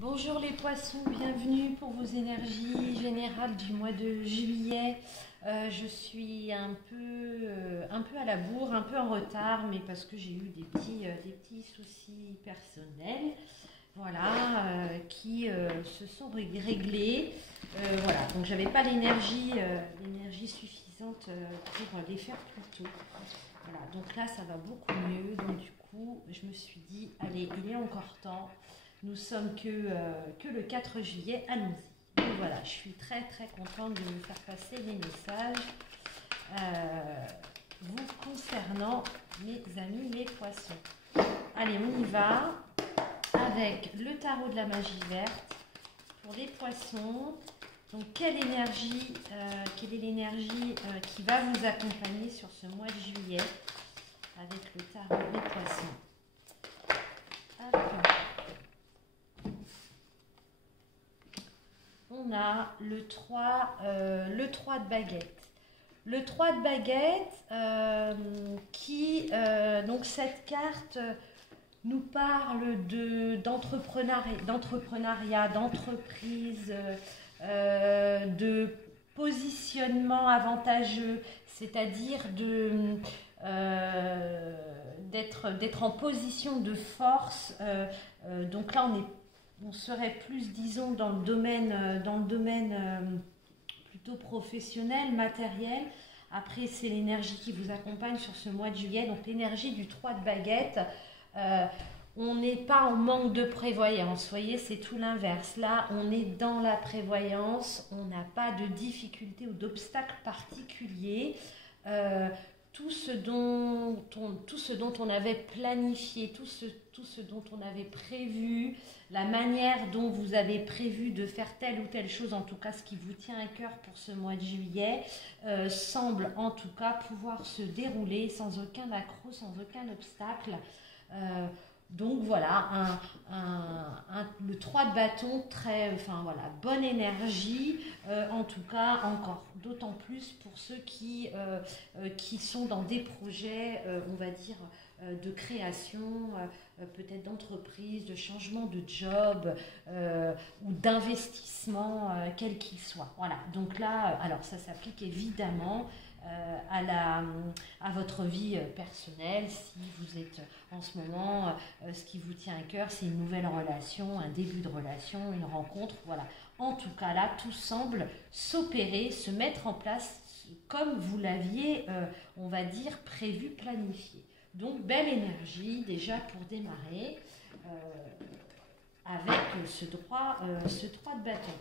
Bonjour les poissons, bienvenue pour vos énergies générales du mois de juillet. Je suis un peu à la bourre, un peu en retard, mais parce que j'ai eu des petits soucis personnels, voilà, qui se sont réglés. Voilà, donc j'avais pas l'énergie suffisante pour les faire plus tôt. Voilà, donc là ça va beaucoup mieux. Donc du coup, je me suis dit, allez, il est encore temps. Nous sommes que le 4 juillet, allons-y. Donc voilà, je suis très contente de vous faire passer les messages vous concernant, mes amis les poissons. Allez, on y va avec le tarot de la magie verte pour les poissons. Donc quelle est l'énergie qui va vous accompagner sur ce mois de juillet avec le tarot des poissons. Hop. On a le 3 de baguette. Le 3 de baguette donc cette carte nous parle d'entrepreneuriat, d'entreprise, de positionnement avantageux, c'est-à-dire d'être en position de force. Donc là, on serait plus, disons, dans le domaine plutôt professionnel, matériel. Après, c'est l'énergie qui vous accompagne sur ce mois de juillet. Donc, l'énergie du 3 de baguette, on n'est pas en manque de prévoyance. Vous voyez, c'est tout l'inverse. Là, on est dans la prévoyance. On n'a pas de difficultés ou d'obstacles particuliers. Tout ce dont on avait planifié, tout ce dont on avait prévu, la manière dont vous avez prévu de faire telle ou telle chose, en tout cas ce qui vous tient à cœur pour ce mois de juillet, semble en tout cas pouvoir se dérouler sans aucun accroc, sans aucun obstacle. Donc voilà, le 3 de bâton, bonne énergie, en tout cas encore, d'autant plus pour ceux qui sont dans des projets, on va dire, de création, peut-être d'entreprise, de changement de job ou d'investissement, quel qu'il soit. Voilà, donc là, alors ça s'applique évidemment à votre vie personnelle. Si vous êtes en ce moment, ce qui vous tient à cœur, c'est une nouvelle relation, un début de relation, une rencontre, voilà. En tout cas là, tout semble s'opérer, se mettre en place comme vous l'aviez, on va dire, prévu, planifié. Donc belle énergie déjà pour démarrer avec ce 3 de bâton.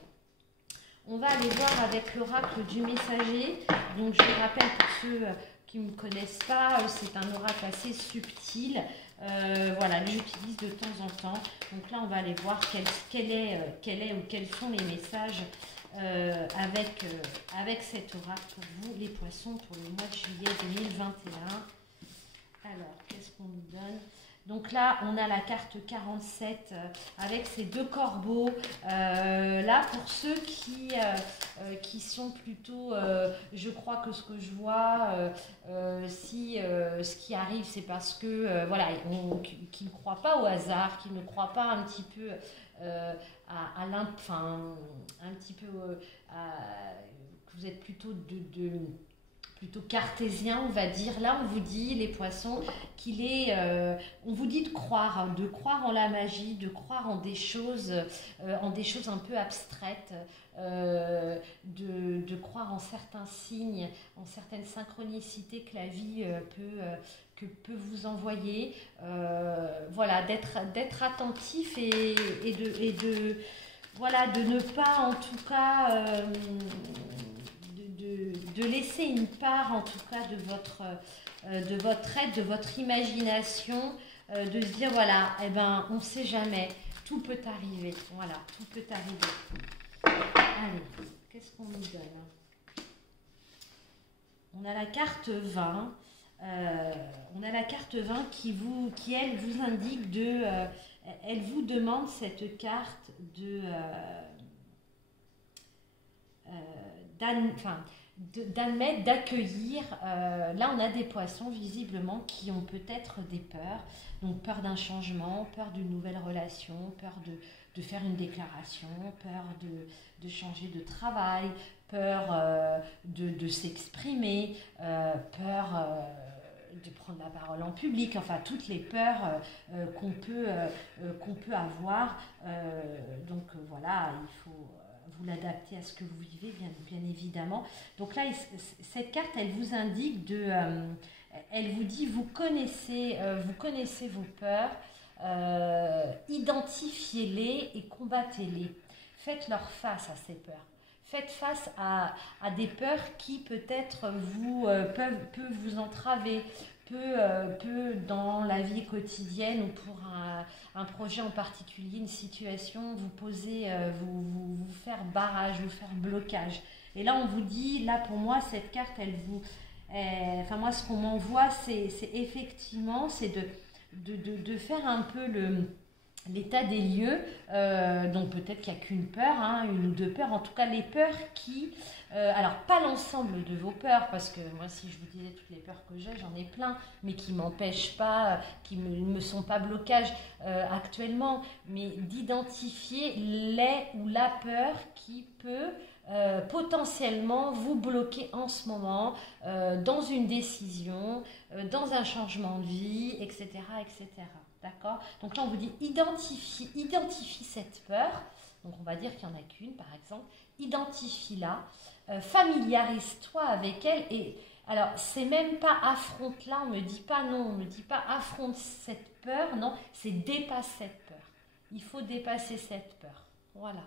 On va aller voir avec l'oracle du messager. Donc je vous rappelle pour ceux qui ne me connaissent pas, c'est un oracle assez subtil. Voilà, j'utilise de temps en temps. Donc là, on va aller voir quels sont les messages avec cet oracle pour vous, les poissons, pour le mois de juillet 2021. Alors, qu'est-ce qu'on nous donne ? Donc là, on a la carte 47 avec ces deux corbeaux. Là, pour ceux qui sont plutôt, je crois que ce que je vois, ce qui arrive, c'est parce que, qui ne croient pas au hasard, qui ne croient pas un petit peu que vous êtes plutôt plutôt cartésien, on va dire. Là, on vous dit, les poissons, on vous dit de croire en la magie, de croire en des choses un peu abstraites, de croire en certains signes, en certaines synchronicités que la vie peut vous envoyer. Voilà, d'être attentif et de ne pas, en tout cas, de laisser une part, en tout cas, de votre aide, de votre imagination, de se dire, voilà, on ne sait jamais, tout peut arriver. Voilà, tout peut arriver. Allez, qu'est-ce qu'on nous donne ? On a la carte 20. On a la carte 20 qui elle, vous indique elle vous demande cette carte d'admettre, d'accueillir. Là, on a des poissons visiblement qui ont peut-être des peurs. Donc, peur d'un changement, peur d'une nouvelle relation, peur de de faire une déclaration, peur de changer de travail, peur de s'exprimer, peur de prendre la parole en public, enfin toutes les peurs qu'on peut avoir. Donc voilà, il faut vous l'adapter à ce que vous vivez, bien évidemment. Donc là, cette carte, elle vous indique elle vous dit, vous connaissez vos peurs, identifiez-les et combattez-les. Faites-leur face à ces peurs. Faites face à des peurs qui peut-être peuvent vous entraver, peut dans la vie quotidienne ou pour un projet en particulier, une situation, vous poser, vous faire barrage, vous faire blocage. Et là, on vous dit, là pour moi, cette carte, enfin moi, ce qu'on m'envoie, c'est effectivement, c'est de faire un peu l'état des lieux, donc peut-être qu'il n'y a qu'une peur, hein, une ou deux peurs, en tout cas les peurs qui, alors pas l'ensemble de vos peurs, parce que moi si je vous disais toutes les peurs que j'ai, j'en ai plein, mais qui m'empêchent pas, qui ne me sont pas blocage actuellement, mais d'identifier les ou la peur qui peut potentiellement vous bloquer en ce moment, dans une décision, dans un changement de vie, etc. etc. D'accord? Donc là, on vous dit identifie cette peur. Donc on va dire qu'il n'y en a qu'une, par exemple. Identifie-la, familiarise-toi avec elle. Et alors, c'est même pas affronte-la, on ne me dit pas non, on ne me dit pas affronte cette peur, non, c'est dépasse cette peur. Il faut dépasser cette peur. Voilà.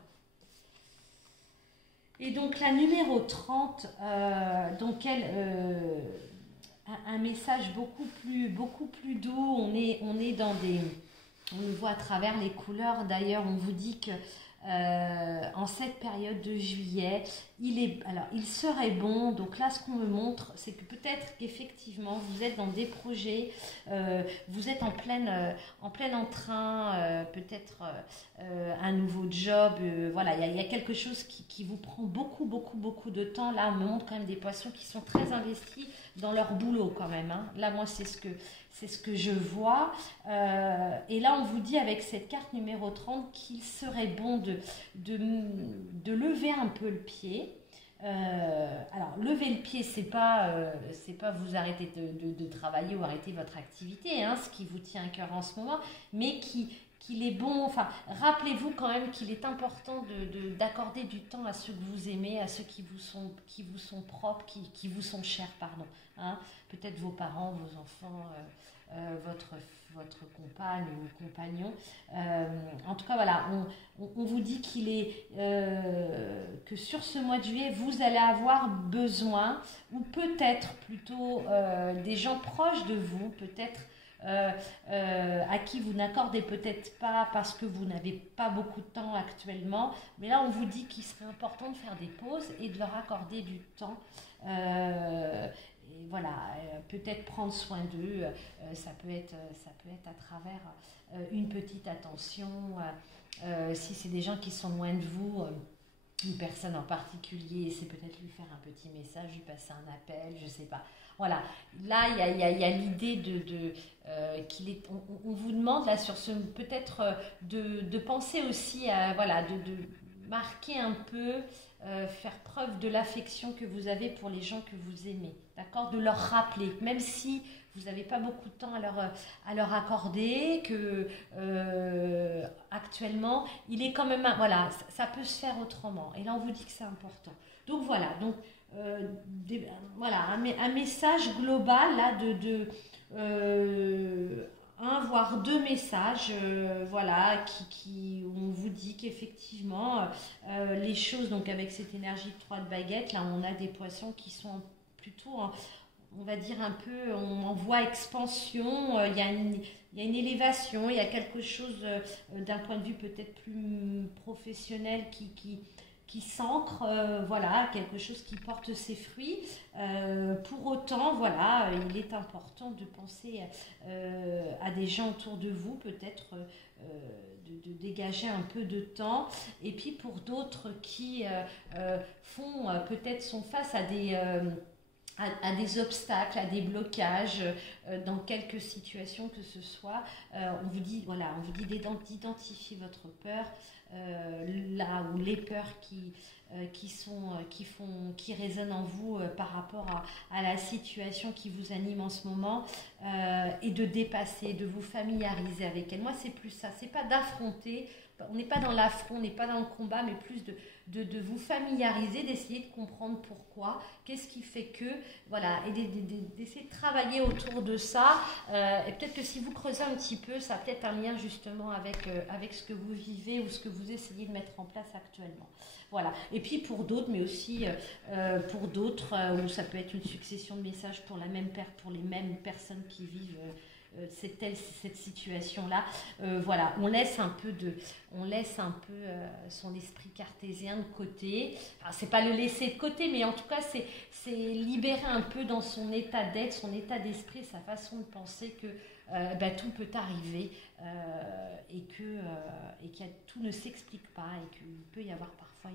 Et donc la numéro 30, donc un message beaucoup plus doux. On est dans on le voit à travers les couleurs. D'ailleurs, on vous dit que en cette période de juillet, il serait bon. Donc là, ce qu'on me montre, c'est que peut-être qu'effectivement, vous êtes dans des projets, vous êtes en plein entrain, peut-être un nouveau job. Voilà, il y a quelque chose qui vous prend beaucoup de temps. Là, on me montre quand même des poissons qui sont très investis dans leur boulot quand même. Hein. Là, moi, c'est ce que je vois. Et là, on vous dit avec cette carte numéro 30 qu'il serait bon de lever un peu le pied. Alors, lever le pied, c'est pas vous arrêter de travailler ou arrêter votre activité, hein, ce qui vous tient à cœur en ce moment, mais qu'il est bon, enfin, rappelez-vous quand même qu'il est important d'accorder du temps à ceux que vous aimez, à ceux qui vous sont propres, qui vous sont chers, pardon. Hein, peut-être vos parents, vos enfants, votre compagne ou compagnon. En tout cas, voilà, on vous dit que sur ce mois de juillet, vous allez avoir besoin, ou peut-être plutôt des gens proches de vous, peut-être à qui vous n'accordez peut-être pas parce que vous n'avez pas beaucoup de temps actuellement, mais là on vous dit qu'il serait important de faire des pauses et de leur accorder du temps. Et voilà, peut-être prendre soin d'eux, ça peut être à travers une petite attention, si c'est des gens qui sont loin de vous, une personne en particulier, c'est peut-être lui faire un petit message, lui passer un appel, je ne sais pas. Voilà, là il y a l'idée qu'il est, on vous demande là sur ce, peut-être de penser aussi à, voilà, de marquer un peu, faire preuve de l'affection que vous avez pour les gens que vous aimez, d'accord, de leur rappeler, même si vous n'avez pas beaucoup de temps à leur accorder, que actuellement il est quand même, voilà, ça peut se faire autrement, et là on vous dit que c'est important. Donc voilà, donc voilà, un message global là un voire deux messages, voilà, où on vous dit qu'effectivement les choses, donc avec cette énergie de 3 de baguette, là on a des poissons qui sont plutôt, on va dire un peu, on en voit expansion, il y a une élévation, il y a quelque chose d'un point de vue peut-être plus professionnel qui s'ancre, voilà, quelque chose qui porte ses fruits. Pour autant, voilà, il est important de penser à des gens autour de vous, peut-être de dégager un peu de temps. Et puis pour d'autres qui sont face à des obstacles, à des blocages, dans quelques situations que ce soit, on vous dit, voilà, on vous dit d'identifier votre peur, là où les peurs qui résonnent en vous par rapport à la situation qui vous anime en ce moment, et de dépasser, de vous familiariser avec elle. Moi, c'est plus ça, c'est pas d'affronter, on n'est pas dans l'affront, on n'est pas dans le combat, mais plus de vous familiariser, d'essayer de comprendre pourquoi, qu'est-ce qui fait que, voilà, et d'essayer de travailler autour de ça. Et peut-être que si vous creusez un petit peu, ça a peut-être un lien justement avec ce que vous vivez ou ce que vous essayez de mettre en place actuellement. Voilà. Et puis pour d'autres, mais aussi pour d'autres, où ça peut être une succession de messages pour les mêmes personnes qui vivent cette situation-là. Voilà, on laisse un peu son esprit cartésien de côté. Enfin, c'est pas le laisser de côté, mais en tout cas, c'est libérer un peu dans son état d'être, son état d'esprit, sa façon de penser que tout peut arriver, et que tout ne s'explique pas, et qu'il peut y avoir parfois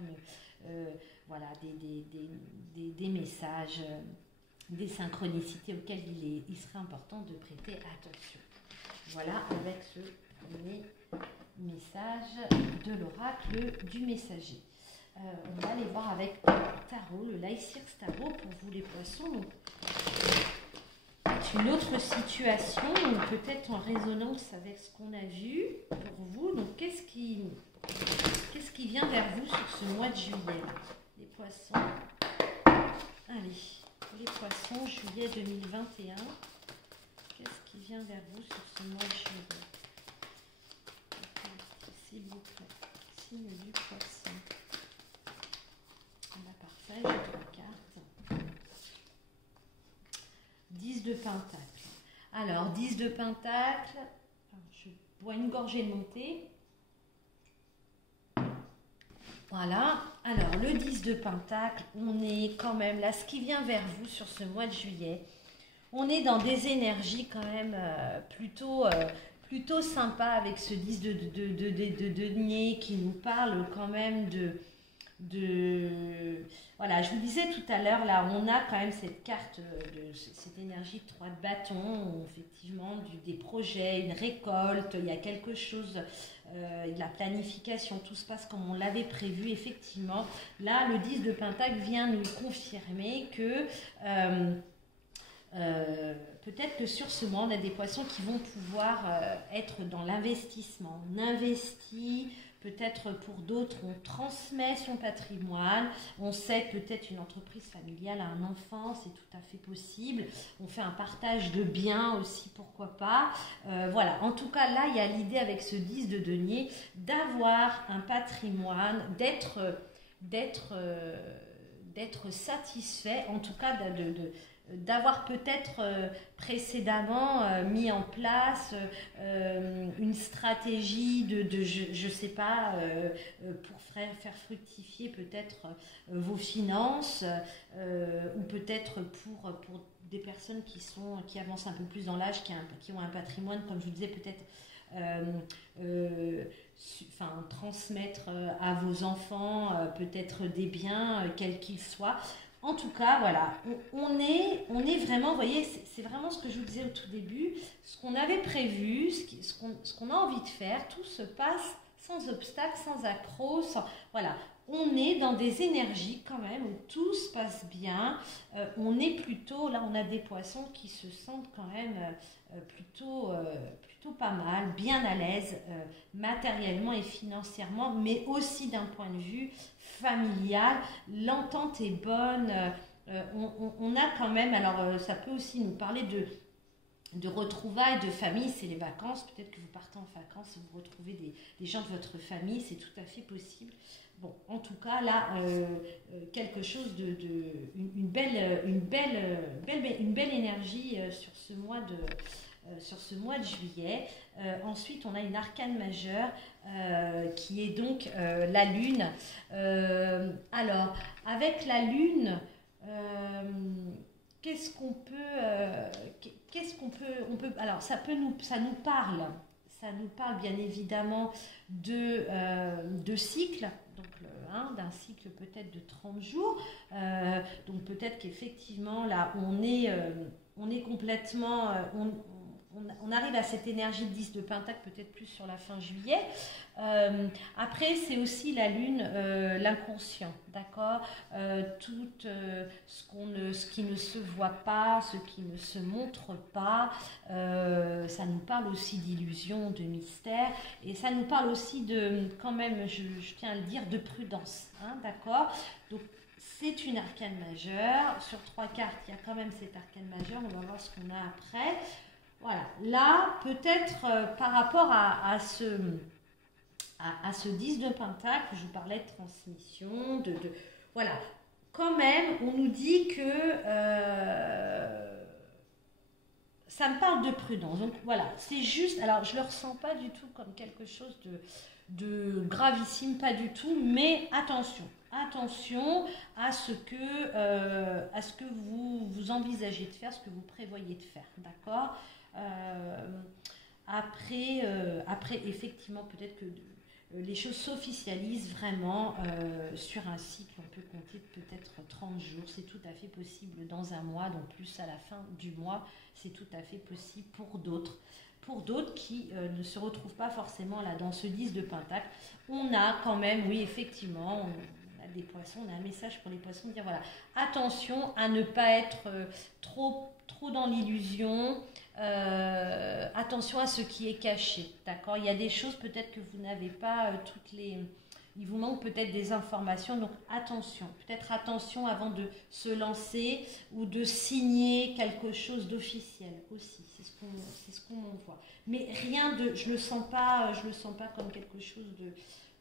des messages, des synchronicités auxquelles il serait important de prêter attention. Voilà, avec ce premier message de l'oracle du messager. On va aller voir avec le tarot, le Lysirs Tarot pour vous les poissons. Donc, c'est une autre situation, peut-être en résonance avec ce qu'on a vu pour vous. Donc qu'est-ce qui vient vers vous sur ce mois de juillet, les poissons? Allez, les poissons, juillet 2021. Qu'est-ce qui vient vers vous sur ce mois de juillet? S'il vous plaît, signe du poisson. Parfait, j'ai 3 cartes. 10 de Pentacle. Alors, 10 de Pentacle, je bois une gorgée de mon thé. Voilà, alors le 10 de Pentacle, on est quand même là, ce qui vient vers vous sur ce mois de juillet, on est dans des énergies quand même plutôt sympa avec ce 10 de denier qui nous parle quand même voilà, je vous disais tout à l'heure, là, on a quand même cette carte, cette énergie de 3 de bâton, où effectivement, des projets, une récolte, il y a quelque chose, de la planification, tout se passe comme on l'avait prévu, effectivement. Là, le 10 de Pentacle vient nous confirmer que peut-être que sur ce mois, on a des poissons qui vont pouvoir être dans l'investissement. On investit. Peut-être pour d'autres, on transmet son patrimoine, on cède peut-être une entreprise familiale à un enfant, c'est tout à fait possible. On fait un partage de biens aussi, pourquoi pas. Voilà, en tout cas, là, il y a l'idée avec ce 10 de denier d'avoir un patrimoine, d'être satisfait, en tout cas d'avoir peut-être précédemment mis en place une stratégie je sais pas, pour faire fructifier peut-être vos finances, ou peut-être pour des personnes qui avancent un peu plus dans l'âge, qui ont un patrimoine, comme je vous disais, peut-être transmettre à vos enfants peut-être des biens, quels qu'ils soient. En tout cas, voilà, on est vraiment, vous voyez, c'est vraiment ce que je vous disais au tout début, ce qu'on avait prévu, ce qu'on a envie de faire, tout se passe sans obstacle, sans accroc, voilà, on est dans des énergies quand même où tout se passe bien, on est plutôt, là on a des poissons qui se sentent quand même plutôt pas mal, bien à l'aise, matériellement et financièrement, mais aussi d'un point de vue familial, l'entente est bonne, on a quand même, alors ça peut aussi nous parler de retrouvailles, de famille, c'est les vacances, peut-être que vous partez en vacances et vous retrouvez des gens de votre famille, c'est tout à fait possible. Bon, en tout cas, là, quelque chose une belle énergie sur ce mois de juillet. Ensuite, on a une arcane majeure qui est donc la lune. Alors, avec la lune, qu'est-ce qu'on peut alors ça nous parle bien évidemment de cycles, donc d'un cycle peut-être de 30 jours, donc peut-être qu'effectivement là on est complètement on arrive à cette énergie de 10 de Pentacle peut-être plus sur la fin juillet. Après, c'est aussi la lune, l'inconscient, d'accord, tout ce qui ne se voit pas, ce qui ne se montre pas, ça nous parle aussi d'illusion, de mystère, et ça nous parle aussi de, quand même, je tiens à le dire, de prudence, hein, d'accord. Donc, c'est une arcane majeure. Sur 3 cartes, il y a quand même cette arcane majeure. On va voir ce qu'on a après. Voilà. Là, peut-être par rapport à ce 10 de Pentacle, je vous parlais de transmission, voilà. Quand même, on nous dit que ça me parle de prudence. Donc voilà, c'est juste. Alors, je ne le ressens pas du tout comme quelque chose de gravissime, pas du tout, mais attention à ce que vous envisagez de faire, ce que vous prévoyez de faire, d'accord. Après, effectivement, peut-être que les choses s'officialisent vraiment sur un cycle, on peut compter peut-être 30 jours, c'est tout à fait possible dans un mois, donc plus à la fin du mois, c'est tout à fait possible pour d'autres. Pour d'autres qui ne se retrouvent pas forcément là dans ce 10 de Pentacle, on a quand même, oui, effectivement, on a des poissons, on a un message pour les poissons, dire voilà, attention à ne pas être trop dans l'illusion, attention à ce qui est caché, d'accord. Il y a des choses peut-être que vous n'avez pas il vous manque peut-être des informations, donc peut-être attention avant de se lancer ou de signer quelque chose d'officiel aussi, c'est ce qu'on voit. Mais rien de, je le sens pas comme quelque chose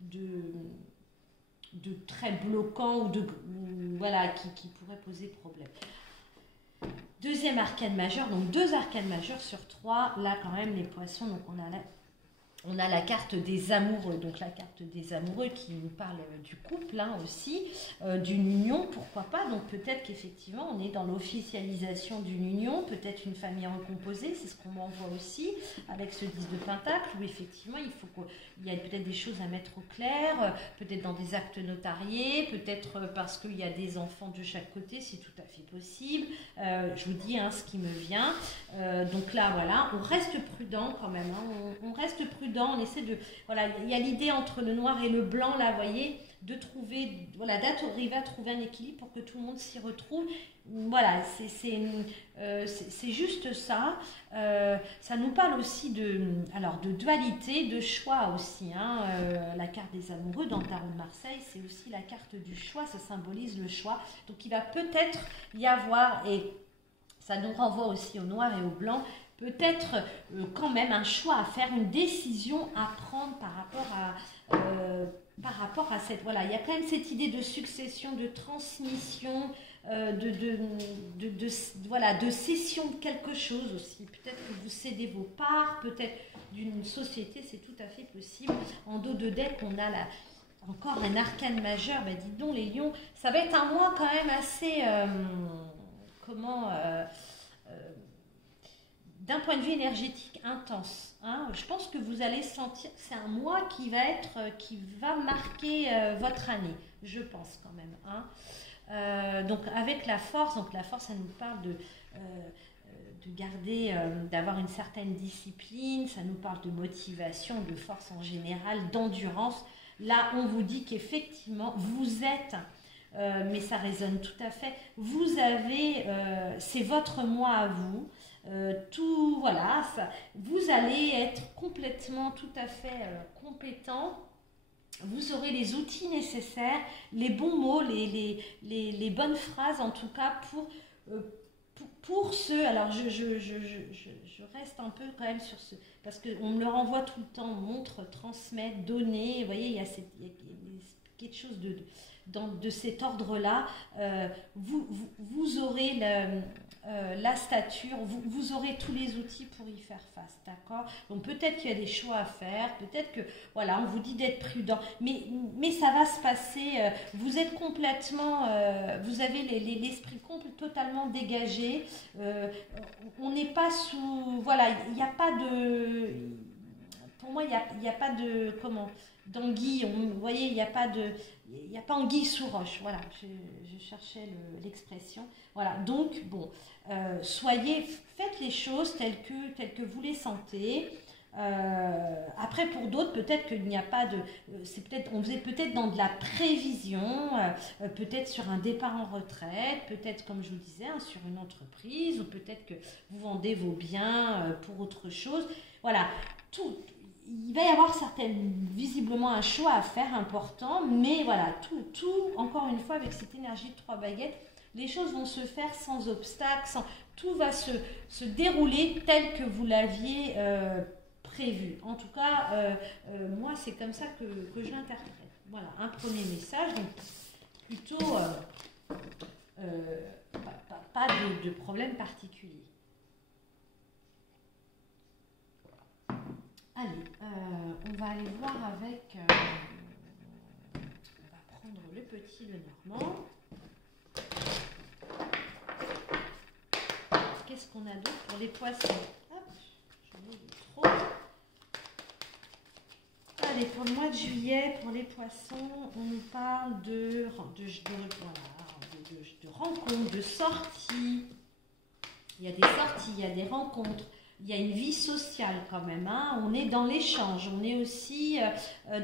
de très bloquant ou voilà, qui pourrait poser problème. Deuxième arcane majeure, donc 2 arcanes majeures sur 3, là quand même les poissons, donc on a la carte des amoureux, donc la carte des amoureux qui nous parle du couple hein, aussi, d'une union, pourquoi pas, donc peut-être qu'effectivement on est dans l'officialisation d'une union, peut-être une famille recomposée, c'est ce qu'on m'envoie aussi avec ce 10 de Pentacle, où effectivement il y a peut-être des choses à mettre au clair, peut-être dans des actes notariés, peut-être parce qu'il y a des enfants de chaque côté, c'est tout à fait possible, je vous dis hein, ce qui me vient, donc là voilà, on reste prudent quand même, hein, on reste prudent. On essaie de, voilà, il y a l'idée entre le noir et le blanc là, vous voyez, de trouver, voilà, d'arriver à trouver un équilibre pour que tout le monde s'y retrouve. Voilà, c'est juste ça. Ça nous parle aussi de dualité, de choix aussi. Hein. La carte des amoureux dans le tarot de Marseille, c'est aussi la carte du choix. Ça symbolise le choix. Donc il va peut-être y avoir, et ça nous renvoie aussi au noir et au blanc, peut-être quand même un choix à faire, une décision à prendre par rapport à cette... Voilà, il y a quand même cette idée de succession, de transmission, de cession de quelque chose aussi. Peut-être que vous cédez vos parts, peut-être d'une société, c'est tout à fait possible. En dos de deck, on a encore un arcane majeur. Ben, dites donc, les lions, ça va être un mois quand même assez... d'un point de vue énergétique intense. Hein. Je pense que vous allez sentir que c'est un mois qui va marquer votre année, je pense quand même. Hein. Donc avec la force, ça nous parle de garder, d'avoir une certaine discipline, ça nous parle de motivation, de force en général, d'endurance. Là, on vous dit qu'effectivement, vous êtes... mais ça résonne tout à fait. Vous avez, c'est votre mois à vous. Tout, voilà, vous allez être complètement, tout à fait compétent. Vous aurez les outils nécessaires, les bons mots, les bonnes phrases, en tout cas pour ce. Alors, je reste un peu quand même sur ce, parce qu'on me le renvoie tout le temps, montre, transmet, donner. Vous voyez, il y a quelque chose de cet ordre-là. Vous aurez la stature, vous aurez tous les outils pour y faire face, d'accord? Donc peut-être qu'il y a des choix à faire, peut-être que, voilà, on vous dit d'être prudent, mais ça va se passer, vous êtes complètement, vous avez l'esprit totalement dégagé, on n'est pas sous, voilà, il n'y a pas de, pour moi, il n'y a pas de, comment, d'anguille, vous voyez, il n'y a pas anguille sous roche, voilà, je cherchais l'expression. Voilà, donc, bon, faites les choses telles que vous les sentez. Après, pour d'autres, peut-être qu'il n'y a pas de... on faisait peut-être dans de la prévision, peut-être sur un départ en retraite, peut-être, comme je vous disais, hein, sur une entreprise, ou peut-être que vous vendez vos biens pour autre chose. Voilà, il va y avoir visiblement un choix à faire important, mais voilà, encore une fois, avec cette énergie de 3 baguettes, les choses vont se faire sans obstacle, tout va se dérouler tel que vous l'aviez prévu. En tout cas, moi, c'est comme ça que je l'interprète. Voilà, un premier message, donc plutôt pas de problème particulier. Allez, on va aller voir avec... on va prendre le petit, le normand. Qu'est-ce qu'on a d'autre pour les poissons? Hop, j'en ai trop. Allez, pour le mois de juillet, pour les poissons, on parle de rencontres, de sorties. Il y a des sorties, il y a des rencontres. Il y a une vie sociale quand même, hein. On est dans l'échange, on est aussi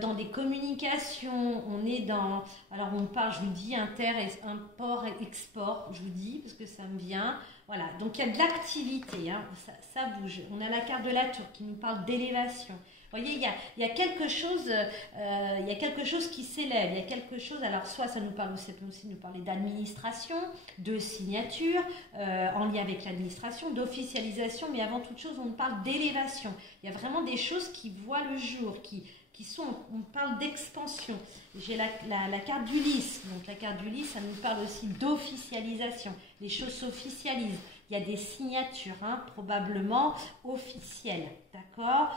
dans des communications, on est dans... Alors on parle, je vous dis, import-export, je vous dis, parce que ça me vient. Voilà, donc il y a de l'activité, hein. Ça bouge. On a la carte de la tour qui nous parle d'élévation. Vous voyez, il y a quelque chose qui s'élève, il y a quelque chose, alors soit ça peut aussi nous parler d'administration, de signature, en lien avec l'administration, d'officialisation, mais avant toute chose, on parle d'élévation. Il y a vraiment des choses qui voient le jour, on parle d'expansion. J'ai la carte d'Ulysse, donc la carte d'Ulysse, ça nous parle aussi d'officialisation. Les choses s'officialisent. Il y a des signatures, hein, probablement officielles, d'accord,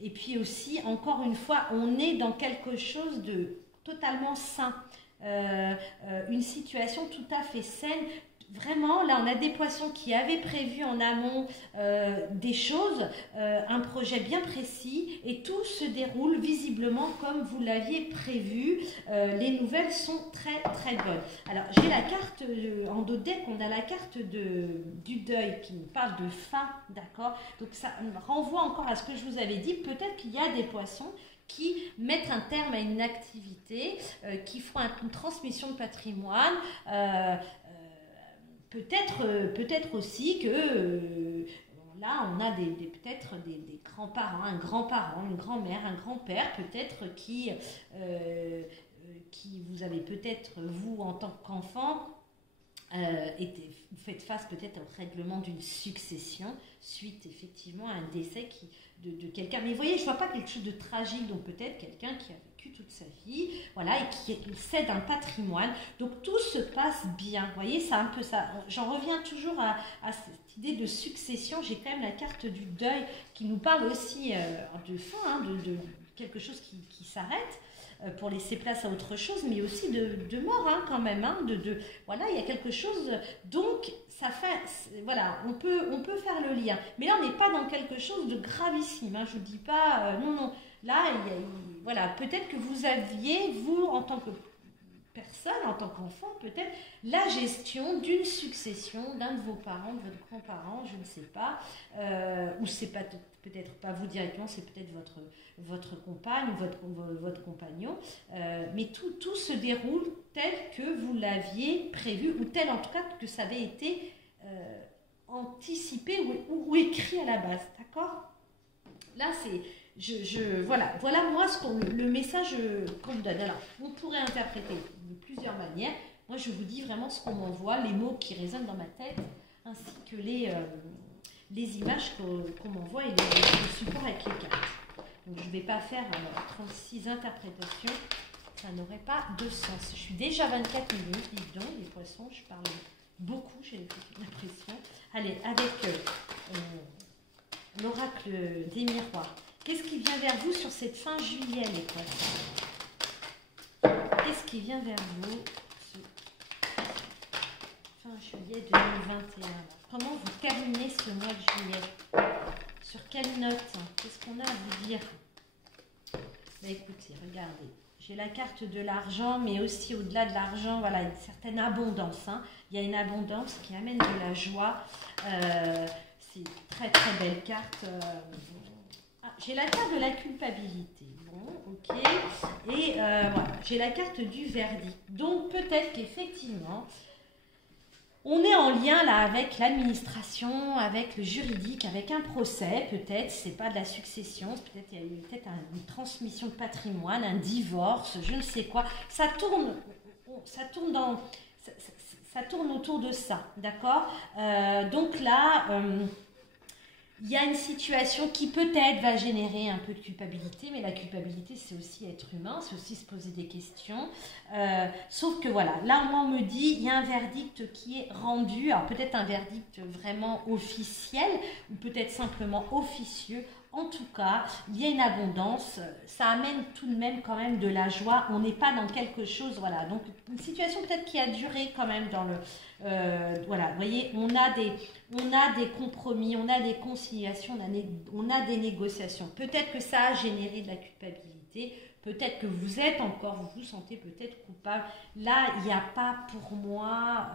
et puis aussi, encore une fois, on est dans quelque chose de totalement sain, une situation tout à fait saine. Vraiment, là, on a des poissons qui avaient prévu en amont des choses, un projet bien précis, et tout se déroule visiblement comme vous l'aviez prévu. Les nouvelles sont très, très bonnes. Alors, j'ai la carte, en dos de deck, on a la carte du deuil qui nous parle de fin, d'accord? Donc, ça renvoie encore à ce que je vous avais dit. Peut-être qu'il y a des poissons qui mettent un terme à une activité, qui font une transmission de patrimoine, peut-être aussi que là, on a peut-être des grands-parents, un grand-parent, une grand-mère, un grand-père, peut-être qui vous avez peut-être, vous, en tant qu'enfant, vous faites face peut-être au règlement d'une succession suite effectivement à un décès de quelqu'un. Mais vous voyez, je ne vois pas quelque chose de tragique, donc peut-être quelqu'un qui a vécu toute sa vie, voilà, et qui cède un patrimoine. Donc tout se passe bien. Vous voyez, c'est un peu ça. J'en reviens toujours à cette idée de succession. J'ai quand même la carte du deuil qui nous parle aussi de fin, hein, de quelque chose qui s'arrête, pour laisser place à autre chose, mais aussi de mort, hein, quand même, hein, voilà, il y a quelque chose, donc ça fait, voilà, on peut faire le lien, mais là on n'est pas dans quelque chose de gravissime, hein, je vous dis pas, non, là, voilà, peut-être que vous aviez, vous, en tant que personne, en tant qu'enfant, peut-être la gestion d'une succession d'un de vos parents, de votre grand-parent, je ne sais pas, ou c'est pas peut-être pas vous directement, c'est peut-être votre compagne, votre compagnon, mais tout se déroule tel que vous l'aviez prévu, ou tel en tout cas que ça avait été anticipé ou écrit à la base, d'accord? Là, c'est... voilà moi le message qu'on me donne. Alors, on pourrait interpréter de plusieurs manières. Moi, je vous dis vraiment ce qu'on m'envoie, les mots qui résonnent dans ma tête, ainsi que les images qu'on m'envoie et le support avec les cartes. Donc, je ne vais pas faire 36 interprétations, ça n'aurait pas de sens. Je suis déjà 24 minutes, dis donc, les poissons, je parle beaucoup, j'ai l'impression. Allez, avec l'oracle des miroirs. Qu'est-ce qui vient vers vous sur cette fin juillet, les poissons? Qu'est-ce qui vient vers vous fin juillet 2021? Comment vous terminez ce mois de juillet? Sur quelle note? Qu'est-ce qu'on a à vous dire? Bah, écoutez, regardez. J'ai la carte de l'argent, mais aussi au-delà de l'argent, voilà, une certaine abondance. Hein. Il y a une abondance qui amène de la joie. C'est une très très belle carte. J'ai la carte de la culpabilité. Bon, ok. Et voilà, j'ai la carte du verdict. Donc peut-être qu'effectivement, on est en lien là avec l'administration, avec le juridique, avec un procès, peut-être, c'est pas de la succession, peut-être il y a eu peut-être une transmission de patrimoine, un divorce, je ne sais quoi. Ça tourne autour de ça, d'accord. Donc là, il y a une situation qui peut-être va générer un peu de culpabilité, mais la culpabilité, c'est aussi être humain, c'est aussi se poser des questions. Sauf que voilà, là, moi, on me dit, il y a un verdict qui est rendu, alors peut-être un verdict vraiment officiel, ou peut-être simplement officieux. En tout cas, il y a une abondance, ça amène tout de même quand même de la joie, on n'est pas dans quelque chose, voilà, donc une situation peut-être qui a duré quand même dans le... voilà, vous voyez, on a des compromis, on a des conciliations, on a des négociations. Peut-être que ça a généré de la culpabilité, peut-être que vous êtes encore, vous vous sentez peut-être coupable. Là, il n'y a pas pour moi,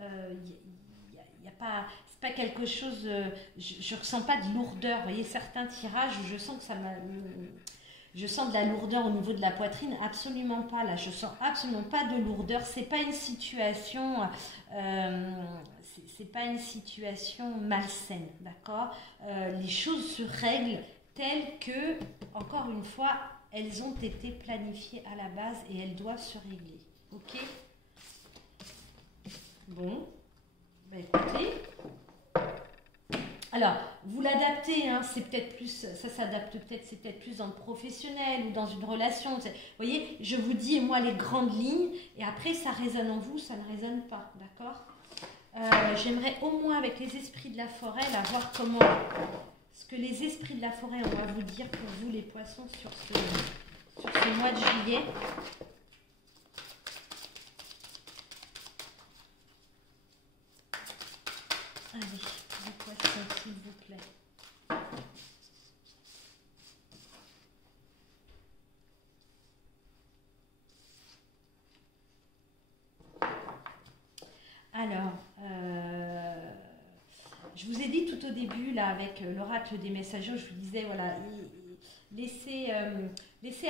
il n'y a pas... pas quelque chose, je ressens pas de lourdeur. Vous voyez, certains tirages où je sens que je sens de la lourdeur au niveau de la poitrine, absolument pas. Là, je sens absolument pas de lourdeur. C'est pas une situation, c'est pas une situation malsaine, d'accord. Les choses se règlent telles que, encore une fois, elles ont été planifiées à la base et elles doivent se régler. Ok. Bon, bah écoutez. Alors, vous l'adaptez, hein, c'est peut-être plus, ça s'adapte peut-être, c'est peut-être plus dans le professionnel ou dans une relation. Vous voyez, je vous dis, moi, les grandes lignes, et après, ça résonne en vous, ça ne résonne pas, d'accord. J'aimerais au moins, avec les esprits de la forêt, là, voir comment, ce que les esprits de la forêt, on va vous dire pour vous, les poissons, sur ce mois de juillet. Allez. Les poissons, s'il vous plaît. Alors, je vous ai dit tout au début, là, avec l'oracle des messagers, je vous disais, voilà, laissez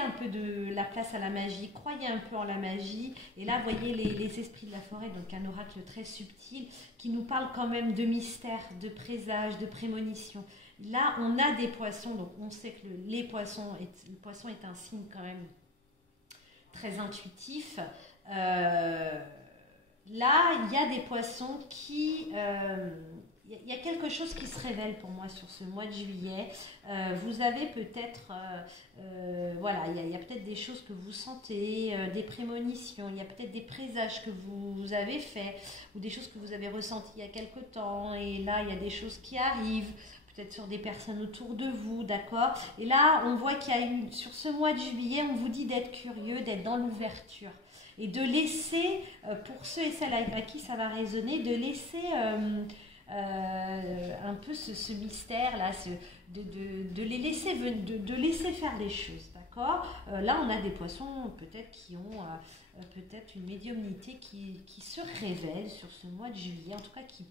un peu de la place à la magie, croyez un peu en la magie. Et là, vous voyez les esprits de la forêt, donc un oracle très subtil qui nous parle quand même de mystère, de présage, de prémonition. Là, on a des poissons, donc on sait que le poisson est un signe quand même très intuitif. Là, il y a des poissons qui... il y a quelque chose qui se révèle pour moi sur ce mois de juillet. Vous avez peut-être, voilà, il y a peut-être des choses que vous sentez, des prémonitions, il y a peut-être des présages que vous avez faits ou des choses que vous avez ressenties il y a quelque temps. Et là, il y a des choses qui arrivent, peut-être sur des personnes autour de vous, d'accord. Et là, on voit qu'il y a eu, sur ce mois de juillet, on vous dit d'être curieux, d'être dans l'ouverture. Et de laisser, pour ceux et celles à qui ça va résonner, de laisser... un peu ce mystère là, de les laisser de laisser faire les choses, d'accord. Là on a des poissons peut-être qui ont peut-être une médiumnité qui se révèle sur ce mois de juillet, en tout cas qui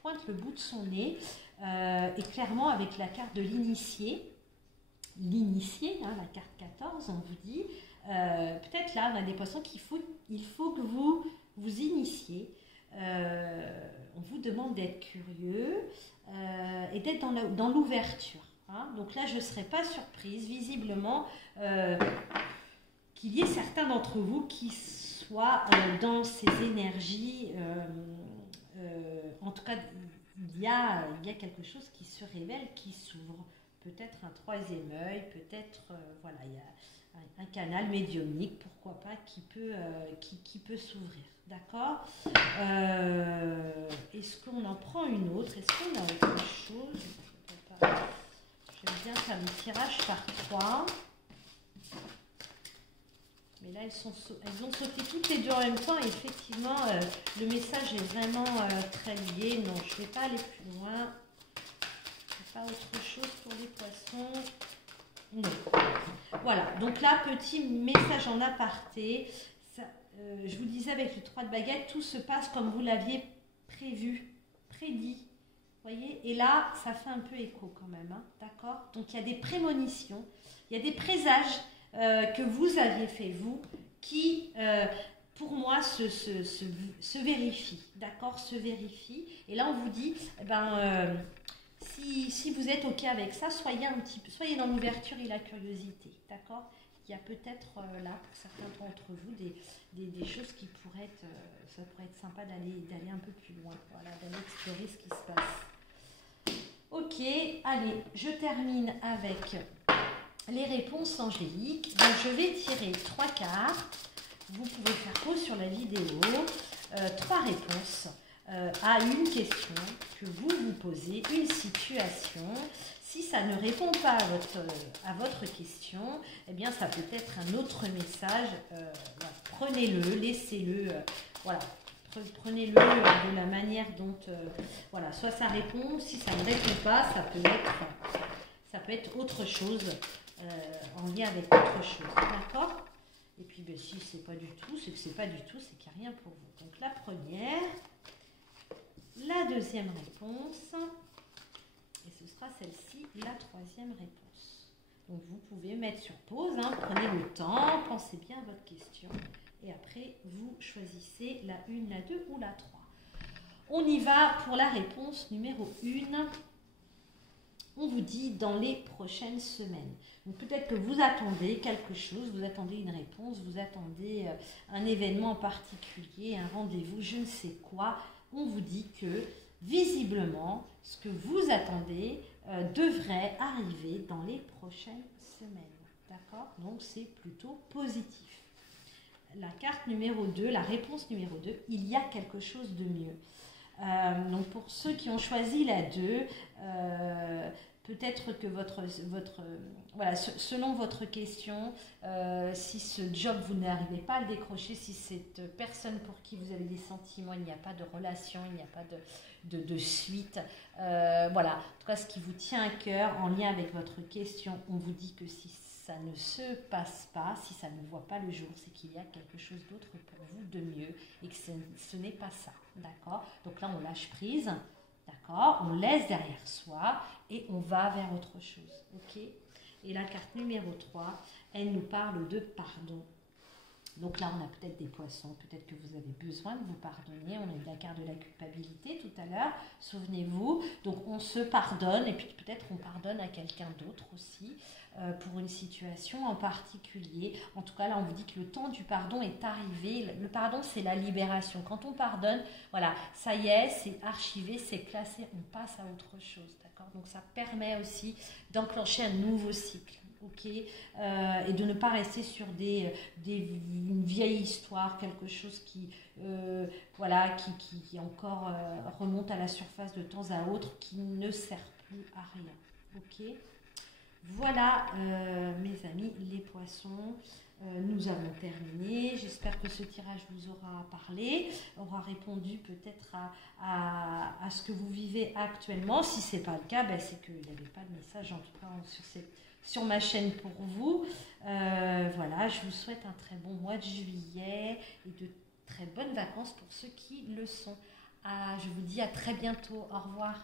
pointe le bout de son nez, et clairement avec la carte de l'initié, hein, la carte 14, on vous dit, peut-être là on a des poissons il faut que vous initiez. On vous demande d'être curieux et d'être dans l'ouverture. Hein. Donc là, je ne serais pas surprise, visiblement, qu'il y ait certains d'entre vous qui soient dans ces énergies. En tout cas, il y a quelque chose qui se révèle, qui s'ouvre. Peut-être un troisième œil, peut-être, voilà, il y a un canal médiumnique, pourquoi pas, qui peut s'ouvrir. D'accord. Est-ce qu'on en prend une autre? Est-ce qu'on a autre chose? J'aime bien faire des tirages par 3. Mais là, elles ont sauté toutes les deux en même temps. Et effectivement, le message est vraiment très lié. Non, je ne vais pas aller plus loin. Je n'ai pas autre chose pour les poissons. Non. Voilà, donc là, petit message en aparté. Ça, je vous disais avec le 3 de baguette, tout se passe comme vous l'aviez prévu, prédit. Voyez, et là, ça fait un peu écho quand même, hein, d'accord? Donc il y a des prémonitions, il y a des présages que vous aviez fait, vous, qui, pour moi, se vérifient, d'accord? Se vérifient. Et là, on vous dit, si vous êtes OK avec ça, soyez soyez dans l'ouverture et la curiosité, d'accord? Il y a peut-être là, pour certains d'entre vous, des choses qui pourraient être, ça pourrait être sympa d'aller un peu plus loin, voilà, d'aller explorer ce qui se passe. Ok, allez, je termine avec les réponses angéliques. Donc, je vais tirer 3 cartes. Vous pouvez faire pause sur la vidéo. 3 réponses à une question que vous vous posez, une situation. Si ça ne répond pas à votre question, eh bien, ça peut être un autre message. Voilà, prenez-le, laissez-le. Voilà. Prenez-le de la manière dont, voilà, soit ça répond, si ça ne répond pas, ça peut être autre chose, en lien avec autre chose, d'accord? Et puis, ben, si c'est pas du tout, c'est que c'est pas du tout, c'est qu'il n'y a rien pour vous. Donc, la première, la deuxième réponse, et ce sera celle-ci, la troisième réponse. Donc, vous pouvez mettre sur pause, hein, prenez le temps, pensez bien à votre question. Et après, vous choisissez la 1, la 2 ou la 3. On y va pour la réponse numéro 1. On vous dit dans les prochaines semaines. Donc peut-être que vous attendez quelque chose, vous attendez une réponse, vous attendez un événement en particulier, un rendez-vous, je ne sais quoi. On vous dit que visiblement, ce que vous attendez devrait arriver dans les prochaines semaines. D'accord? Donc c'est plutôt positif. La carte numéro 2, la réponse numéro 2, il y a quelque chose de mieux. Donc pour ceux qui ont choisi la 2, peut-être que voilà, selon votre question, si ce job vous n'arrivez pas à le décrocher, si cette personne pour qui vous avez des sentiments, il n'y a pas de relation, il n'y a pas de suite, voilà, en tout cas ce qui vous tient à cœur en lien avec votre question, on vous dit que si ça ne se passe pas, si ça ne voit pas le jour, c'est qu'il y a quelque chose d'autre pour vous de mieux et que ce n'est pas ça, d'accord? Donc là, on lâche prise, d'accord? On laisse derrière soi et on va vers autre chose, ok? Et la carte numéro 3, elle nous parle de pardon. Donc là, on a peut-être des poissons, peut-être que vous avez besoin de vous pardonner. On a eu la carte de la culpabilité tout à l'heure, souvenez-vous. Donc on se pardonne et puis peut-être on pardonne à quelqu'un d'autre aussi pour une situation en particulier. En tout cas, là, on vous dit que le temps du pardon est arrivé. Le pardon, c'est la libération. Quand on pardonne, voilà, ça y est, c'est archivé, c'est classé, on passe à autre chose, d'accord? Donc ça permet aussi d'enclencher un nouveau cycle. Okay, et de ne pas rester sur une vieille histoire, quelque chose qui, voilà, qui encore remonte à la surface de temps à autre, qui ne sert plus à rien. Ok, voilà, mes amis, les poissons. Nous avons terminé. J'espère que ce tirage vous aura parlé, aura répondu peut-être à ce que vous vivez actuellement. Si ce n'est pas le cas, ben, c'est qu'il n'y avait pas de message, en tout cas sur ma chaîne pour vous. Voilà, je vous souhaite un très bon mois de juillet et de très bonnes vacances pour ceux qui le sont. Je vous dis à très bientôt. Au revoir.